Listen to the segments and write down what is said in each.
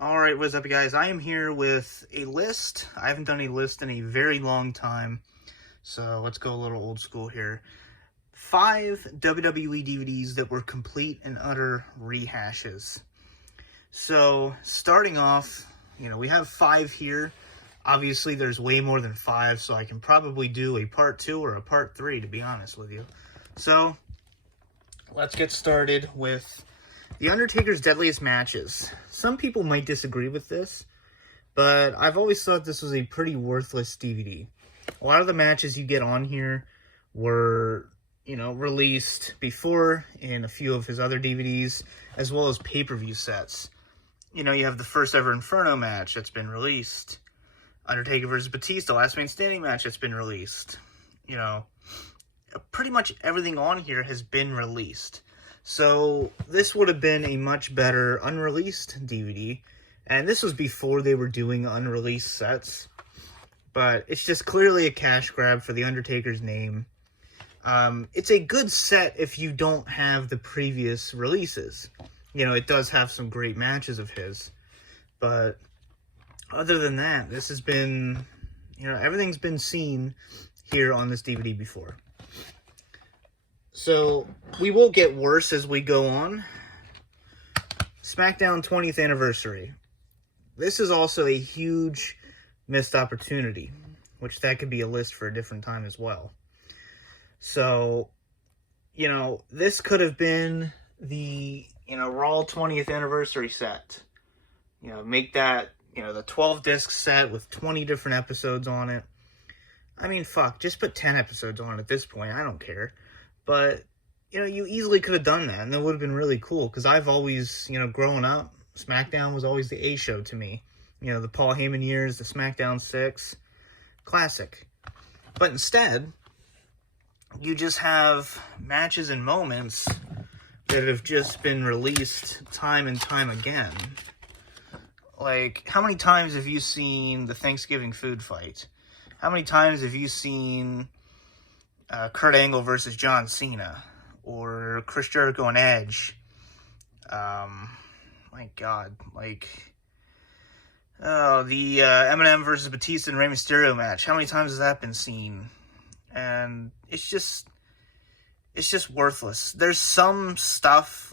Alright, what's up guys? I am here with a list. I haven't done a list in a very long time, so let's go a little old school here. 5 WWE DVDs that were complete and utter rehashes. So, starting off, we have 5 here. Obviously, there's way more than 5, so I can probably do a part 2 or a part 3, to be honest with you. So, let's get started with The Undertaker's Deadliest Matches. Some people might disagree with this, but I've always thought this was a pretty worthless DVD. A lot of the matches you get on here were, released before in a few of his other DVDs, as well as pay-per-view sets. You have the first ever Inferno match that's been released. Undertaker vs. Batista, Last Man Standing match that's been released. Pretty much everything on here has been released. So, this would have been a much better unreleased DVD, and this was before they were doing unreleased sets, but it's just clearly a cash grab for The Undertaker's name. It's a good set if you don't have the previous releases. It does have some great matches of his, but other than that, this has been, everything's been seen here on this DVD before. So, we will get worse as we go on. SmackDown 20th Anniversary. This is also a huge missed opportunity, which that could be a list for a different time as well. So, this could have been the, Raw 20th Anniversary set. Make that, the 12-disc set with 20 different episodes on it. I mean, fuck, just put 10 episodes on at this point. I don't care. But, you easily could have done that, and that would have been really cool, because I've always, growing up, SmackDown was always the A show to me. The Paul Heyman years, the SmackDown 6, classic. But instead, you just have matches and moments that have just been released time and time again. Like, how many times have you seen the Thanksgiving food fight? How many times have you seen Kurt Angle versus John Cena, or Chris Jericho and Edge? My God, the Eminem versus Batista and Rey Mysterio match. How many times has that been seen? And it's just worthless. There's some stuff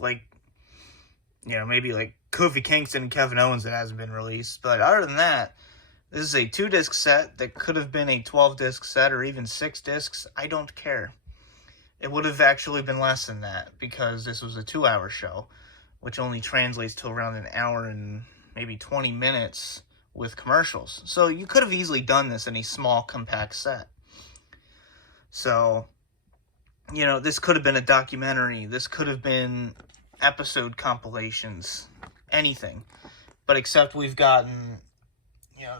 maybe like Kofi Kingston and Kevin Owens that hasn't been released, but other than that, this is a 2-disc set that could have been a 12-disc set or even 6 discs. I don't care. It would have actually been less than that because this was a 2-hour show, which only translates to around an hour and maybe 20 minutes with commercials. So you could have easily done this in a small, compact set. So, this could have been a documentary. This could have been episode compilations. Anything. But except we've gotten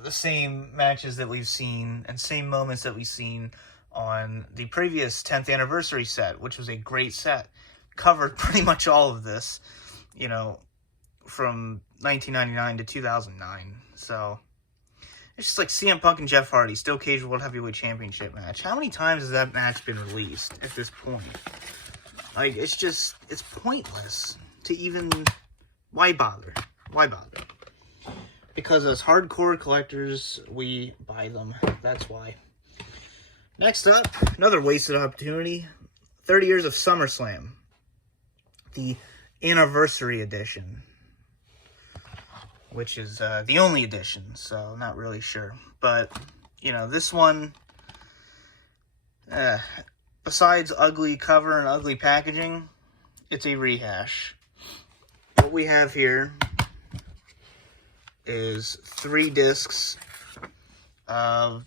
the same matches that we've seen and same moments that we've seen on the previous 10th anniversary set, which was a great set. Covered pretty much all of this, from 1999 to 2009. So, it's just like CM Punk and Jeff Hardy, Steel Cage World Heavyweight Championship match. How many times has that match been released at this point? It's pointless to even... Why bother? Why bother? Because as hardcore collectors, we buy them. That's why. Next up, another wasted opportunity. 30 Years of SummerSlam. The Anniversary Edition. Which is the only edition, so I'm not really sure. But, this one, besides ugly cover and ugly packaging, it's a rehash. What we have here is 3 discs of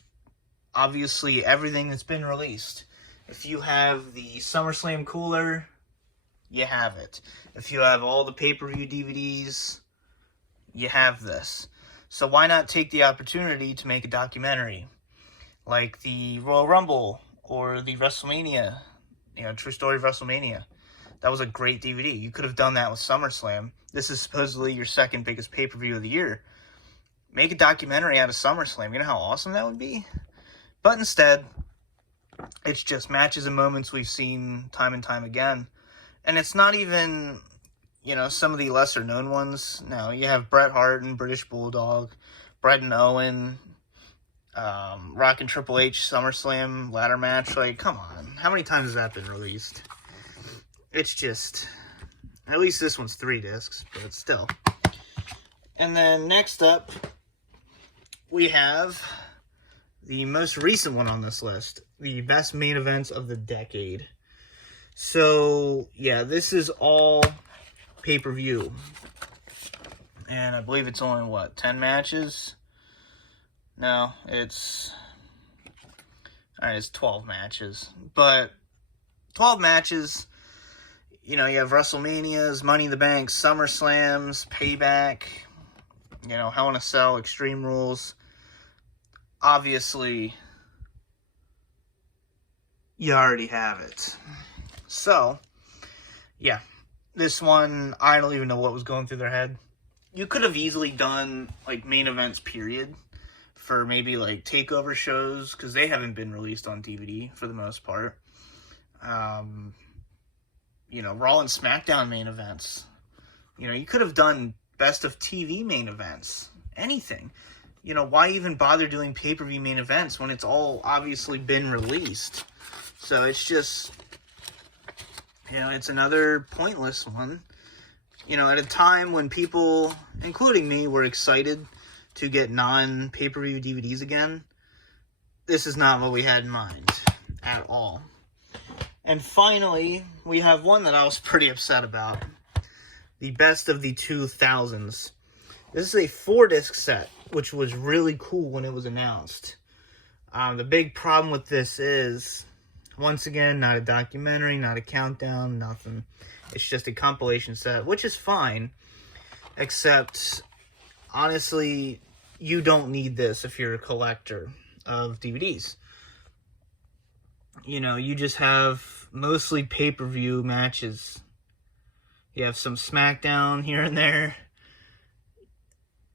obviously everything that's been released. If you have the SummerSlam cooler, you have it. If you have all the pay-per-view DVDs, you have this. So why not take the opportunity to make a documentary? Like the Royal Rumble or the WrestleMania, True Story of WrestleMania. That was a great DVD. You could have done that with SummerSlam. This is supposedly your second biggest pay-per-view of the year. Make a documentary out of SummerSlam. You know how awesome that would be? But instead, it's just matches and moments we've seen time and time again. And it's not even, you know, some of the lesser known ones. Now, you have Bret Hart and British Bulldog, Bret and Owen, Rock and Triple H SummerSlam ladder match. Like, come on. How many times has that been released? It's just, at least this one's 3 discs, but still. And then next up, we have the most recent one on this list, the best main events of the decade. So, yeah, this is all pay-per-view. And I believe it's only, 10 matches? No, it's 12 matches. But 12 matches, you know, you have WrestleManias, Money in the Bank, SummerSlams, Payback, you know, Hell in a Cell, Extreme Rules. Obviously, you already have it. So, yeah, this one, I don't even know what was going through their head. You could have easily done, like, main events, period, for maybe, like, takeover shows, because they haven't been released on DVD, for the most part. You know, Raw and SmackDown main events. You know, you could have done best of TV main events. Anything. You know, why even bother doing pay-per-view main events when it's all obviously been released? So it's just, you know, it's another pointless one. You know, at a time when people, including me, were excited to get non-pay-per-view DVDs again, this is not what we had in mind at all. And finally, we have one that I was pretty upset about. The best of the 2000s. This is a 4-disc set, which was really cool when it was announced. The big problem with this is, once again, not a documentary, not a countdown, nothing. It's just a compilation set, which is fine. Except, honestly, you don't need this if you're a collector of DVDs. You know, you just have mostly pay-per-view matches. You have some SmackDown here and there.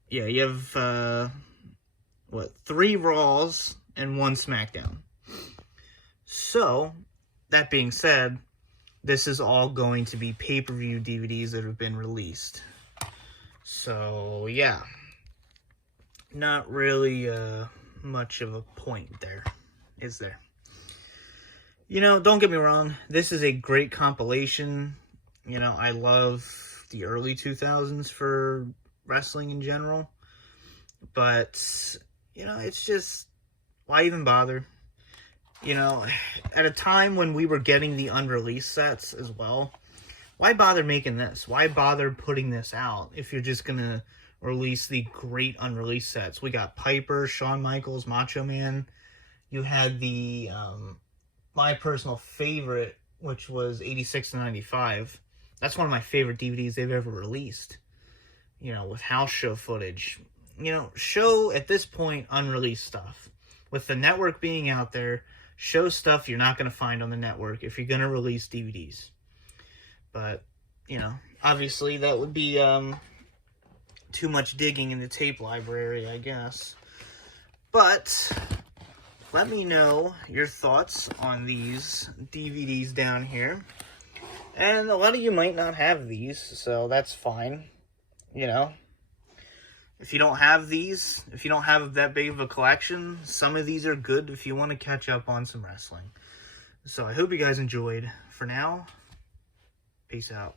Yeah, you have, 3 Raws and 1 SmackDown. So, that being said, this is all going to be pay-per-view DVDs that have been released. So, yeah. Not really much of a point there, is there? You know, don't get me wrong. This is a great compilation. You know, I love the early 2000s for wrestling in general. But, you know, it's just, why even bother? You know, at a time when we were getting the unreleased sets as well, why bother making this? Why bother putting this out if you're just going to release the great unreleased sets? We got Piper, Shawn Michaels, Macho Man. You had the, my personal favorite, which was 86 to 95. That's one of my favorite DVDs they've ever released. You know, with house show footage. You know, show, at this point, unreleased stuff. With the network being out there, show stuff you're not going to find on the network if you're going to release DVDs. But, you know, obviously that would be too much digging in the tape library, I guess. But let me know your thoughts on these DVDs down here. And a lot of you might not have these, so that's fine. You know, if you don't have these, if you don't have that big of a collection, some of these are good if you want to catch up on some wrestling. So I hope you guys enjoyed. For now, peace out.